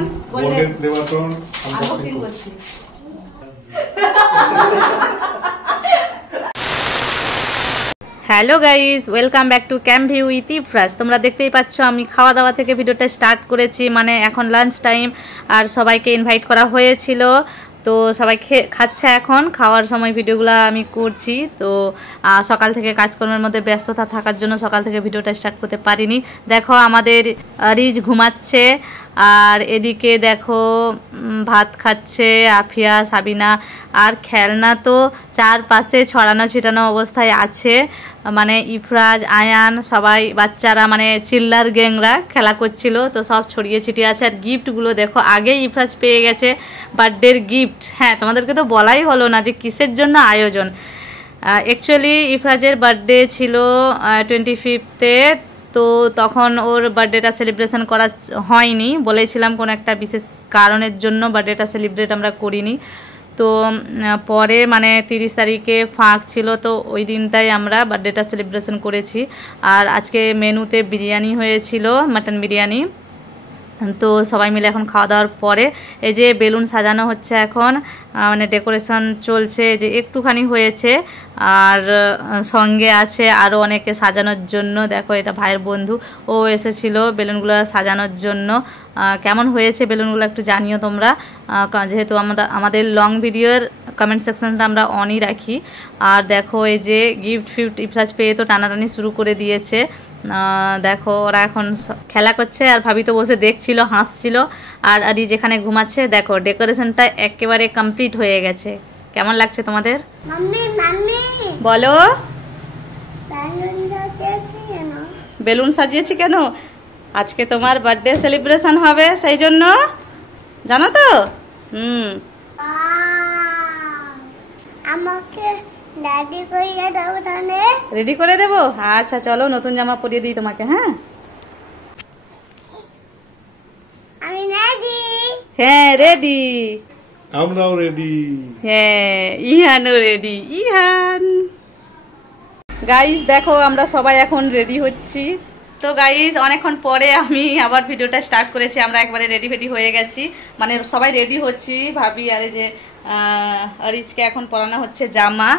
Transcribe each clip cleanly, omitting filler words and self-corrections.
এখন golden দেওয়াতন unboxing করছি। Hello guys, welcome back to camp view with Ifraz. তোমরা দেখতেই পাচ্ছ আমি খাওয়া দাওয়া থেকে ভিডিওটা স্টার্ট করেছি, মানে এখন লাঞ্চ টাইম আর সবাইকে ইনভাইট করা হয়েছিল, তো সবাই খাচ্ছে। এখন খাওয়ার সময় ভিডিওগুলো আমি করছি, তো সকাল থেকে কাজকর্মের মধ্যে ব্যস্ততা থাকার জন্য সকাল থেকে ভিডিওটা স্টার্ট করতে পারিনি। দেখো আমাদের রিজ ঘুমাচ্ছে, আর এদিকে দেখো ভাত খাচ্ছে আফিয়া, সাবিনা, আর খেলনা তো চারপাশে ছড়ানো ছিটানো অবস্থায় আছে, মানে ইফরাজ, আয়ান, সবাই বাচ্চারা মানে চিল্লার গ্যাংরা খেলা করছিল, তো সব ছড়িয়ে ছিটিয়ে আছে। আর গিফটগুলো দেখো, আগেই ইফরাজ পেয়ে গেছে বার্থডের গিফট। হ্যাঁ, তোমাদেরকে তো বলাই হলো না যে কিসের জন্য আয়োজন। অ্যাকচুয়ালি ইফরাজের বার্থডে ছিল 25-এ, তো তখন ওর বার্থডেটা সেলিব্রেশন করা হয়নি, বলেছিলাম কোনো একটা বিশেষ কারণের জন্য বার্থডেটা সেলিব্রেট আমরা করিনি। তো পরে মানে 30 তারিখে ফাঁক ছিল, তো ওই দিনটাই আমরা বার্থডেটা সেলিব্রেশন করেছি। আর আজকে মেনুতে বিরিয়ানি হয়েছিল, মাটন বিরিয়ানি। তো সবাই মিলে এখন খাওয়া দাওয়ার পরে এই যে বেলুন সাজানো হচ্ছে এখন, মানে ডেকোরেশন চলছে, যে একটুখানি হয়েছে, আর সঙ্গে আছে আরও অনেকে সাজানোর জন্য। দেখো এটা ভাইয়ের বন্ধু, ও এসেছিল বেলুনগুলো সাজানোর জন্য। কেমন হয়েছে বেলুনগুলো একটু জানিও তোমরা, যেহেতু আমাদের লং ভিডিওর কমেন্ট সেকশনটা আমরা অনই রাখি। আর দেখো এই যে গিফট ফিফট ইফরাজ পেয়ে তো টানাটানি শুরু করে দিয়েছে। দেখো ওরা এখন খেলা করছে, আর ভাবি তো বসে দেখছিল, হাসছিল। আর আদি যেখানে ঘুমাচ্ছে, দেখো ডেকোরেশনটা একেবারে কমপ্লিট হয়ে গেছে। কেমন লাগছে তোমাদের বলো? বেলুন সাজিয়েছি কেন? আজকে তোমার বার্থডে সেলিব্রেশন হবে, সেই জন্য, জানো তো? আমাকে রেডি করে দেবো? আচ্ছা চলো নতুন জামা পরিয়ে দিই তোমাকে। হ্যাঁ আমি রেডি। হ্যাঁ রেডি, আমরাও রেডি। হ্যাঁ ইহানও রেডি। ইহান গাইস দেখো আমরা সবাই এখন রেডি হচ্ছি। তো গাইস অনেকক্ষণ পরে আমি আবার ভিডিওটা স্টার্ট করেছি, আমরা একবারে রেডি ফেডি হয়ে গেছি, মানে সবাই রেডি হচ্ছি। ভাবি আরে যে অরিজকে এখন পরানো হচ্ছে জামা,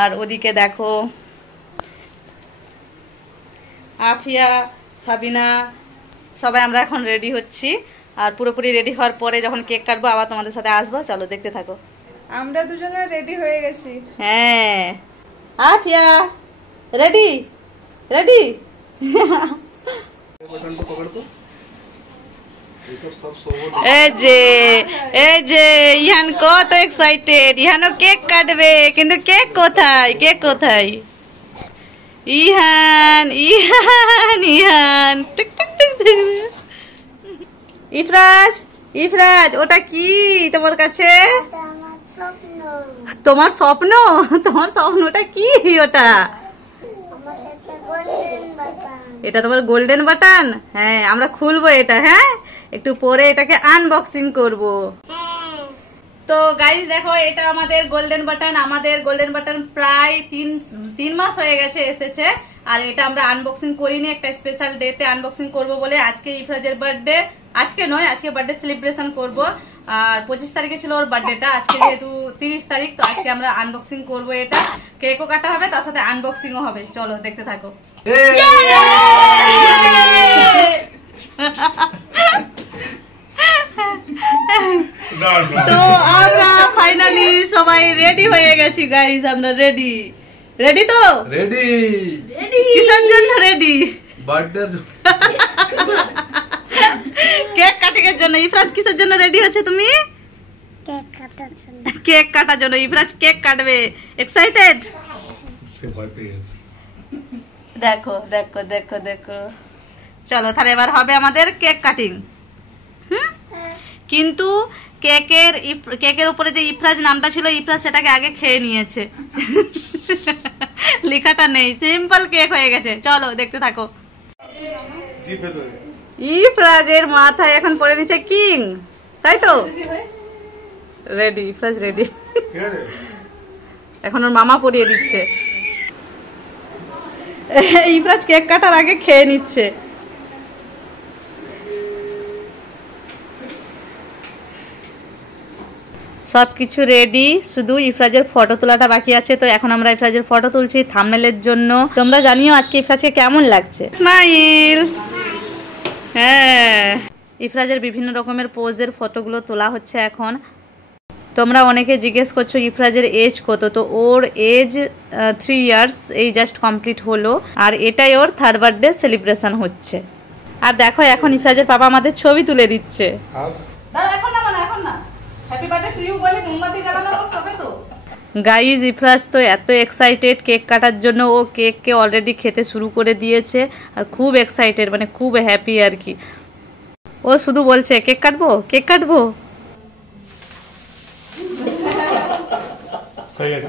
আর ওদিকে দেখো আফিয়া, সাবিনা, সবাই আমরা এখন রেডি হচ্ছি। আর পুরোপুরি রেডি হওয়ার পরে যখন কেক কাটবো আবার তোমাদের সাথে আসবো, চলো দেখতে থাকো। আমরা দুজনে রেডি হয়ে গেছি। হ্যাঁ আফিয়া রেডি রেডি। এই যে ইহান কত এক্সাইটেড, ইহানও কেক কাটবে, কিন্তু কেক কোথায়? কেক কোথায়? ইহান ইহান ইহান ইফরাজ, ইফরাজ ওটা কি তোমার কাছে? তোমার স্বপ্ন? তোমার স্বপ্নটা কি ওটা? এটা তোমার গোল্ডেন বাটন? হ্যাঁ আমরা খুলবো এটা, হ্যাঁ একটু পরে এটাকে আনবক্সিং করব। তো গাইস দেখো এটা আমাদের গোল্ডেন বাটন। আমাদের গোল্ডেন বাটন প্রায় 3 মাস হয়ে গেছে এসেছে, আর এটা আমরা আনবক্সিং করিনি, একটা স্পেশাল ডেতে আনবক্সিং করব বলে। আজকে ইফরাজের বার্থডে, আজকে নয়, আজকে বার্থডে সেলিব্রেশন করব। আর 25 তারিখে ছিল ওর বার্থডেটা, আজকে যেহেতু 30 তারিখ, তো আজকে আমরা আনবক্সিং করব এটা। কেকও কাটা হবে, তার সাথে আনবক্সিংও হবে, চলো দেখতে থাকো। তো আমরা ফাইনালি সবাই রেডি হয়ে গেছি গাইস, আমরা রেডি। রেডি তো? রেডি। কিসের জন্য রেডি? বার্থডে কেক কাটিংয়ের জন্য। ইফরাজ কিসের জন্য রেডি হচ্ছে তুমি? কেক কাটার জন্য। কেক কাটার জন্য। ইফরাজ কেক কাটবে, এক্সাইটেড? সে ভয় পেয়ে গেছে। দেখো দেখো দেখো দেখো, চলো তাহলে এবার হবে আমাদের কেক কাটিং। কিন্তু কেকের উপরে যে ইফরাজ নামটা ছিল, ইফরাজ সেটাকে আগে খেয়ে নিয়েছে, লেখাটা নেই, সিম্পল কেক হয়ে গেছে। চলো দেখতে থাকো। ইফরাজের মাথায় এখন পড়ে নিচ্ছে কিং, তাই তো? Ready, Ifraz ready. এখন ওর মামা পরিয়ে দিচ্ছে। ইফরাজ কেক কাটার আগে খেয়ে নিচ্ছে। সব কিছু রেডি, শুধু ইফরাজের ফটো তোলাটা বাকি আছে। তো এখন আমরা ইফরাজের ফটো তুলছি থাম্বনেলের জন্য। তোমরা জানিও আজকে ইফরাজকে কেমন লাগছে। স্মাইল। হ্যাঁ, ইফরাজের বিভিন্ন রকমের পোজের ফটোগুলো তোলা হচ্ছে এখন। তোমরা অনেকে জিজ্ঞেস করছো ইফরাজের এজ কত, তো ওর এজ 3 ইয়ার্স, এই জাস্ট কমপ্লিট হলো। আর এটাই ওর 3rd বার্থডে সেলিব্রেশন হচ্ছে। আর দেখো এখন ইফরাজের বাবা আমাদের ছবি তুলে দিচ্ছে। গাইজ ইফরাজ তো এত এক্সাইটেড কেক কাটার জন্য, ও কেককে অলরেডি খেতে শুরু করে দিয়েছে আর খুব এক্সাইটেড, মানে খুব হ্যাপি আর কি। ও শুধু বলছে কেক কাটবো কেক কাটবো। হয়ে গেছে।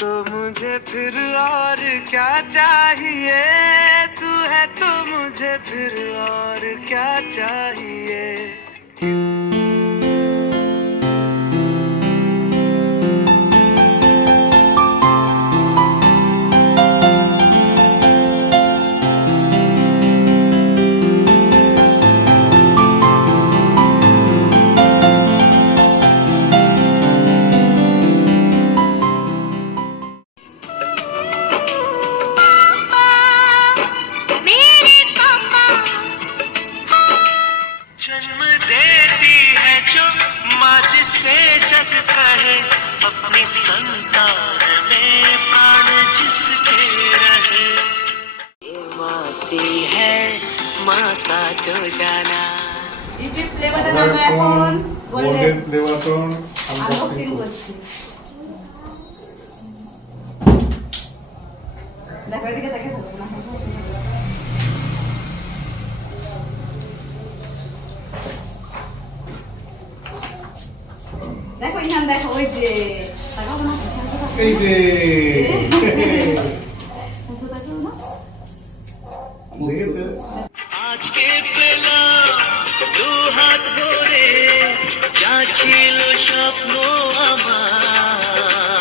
तो मुझे फिर और क्या चाहिए, तू है तो मुझे फिर और क्या चाहिए। अपनी संतान में प्राण जिसके रहे, ये मासी है माँ का तो जाना। ইউটিউব প্লে বাটন আমরা এখন গোল্ডেন প্লে বাটন আনবক্সিং করছি। দেখো এদিকে দেখে না। দেখো ইহান দেখো ওই যে তাকাও না এই যে দেখেছো আজকে পেলাম দু হাত ভরে যা ছিল স্বপ্ন আমার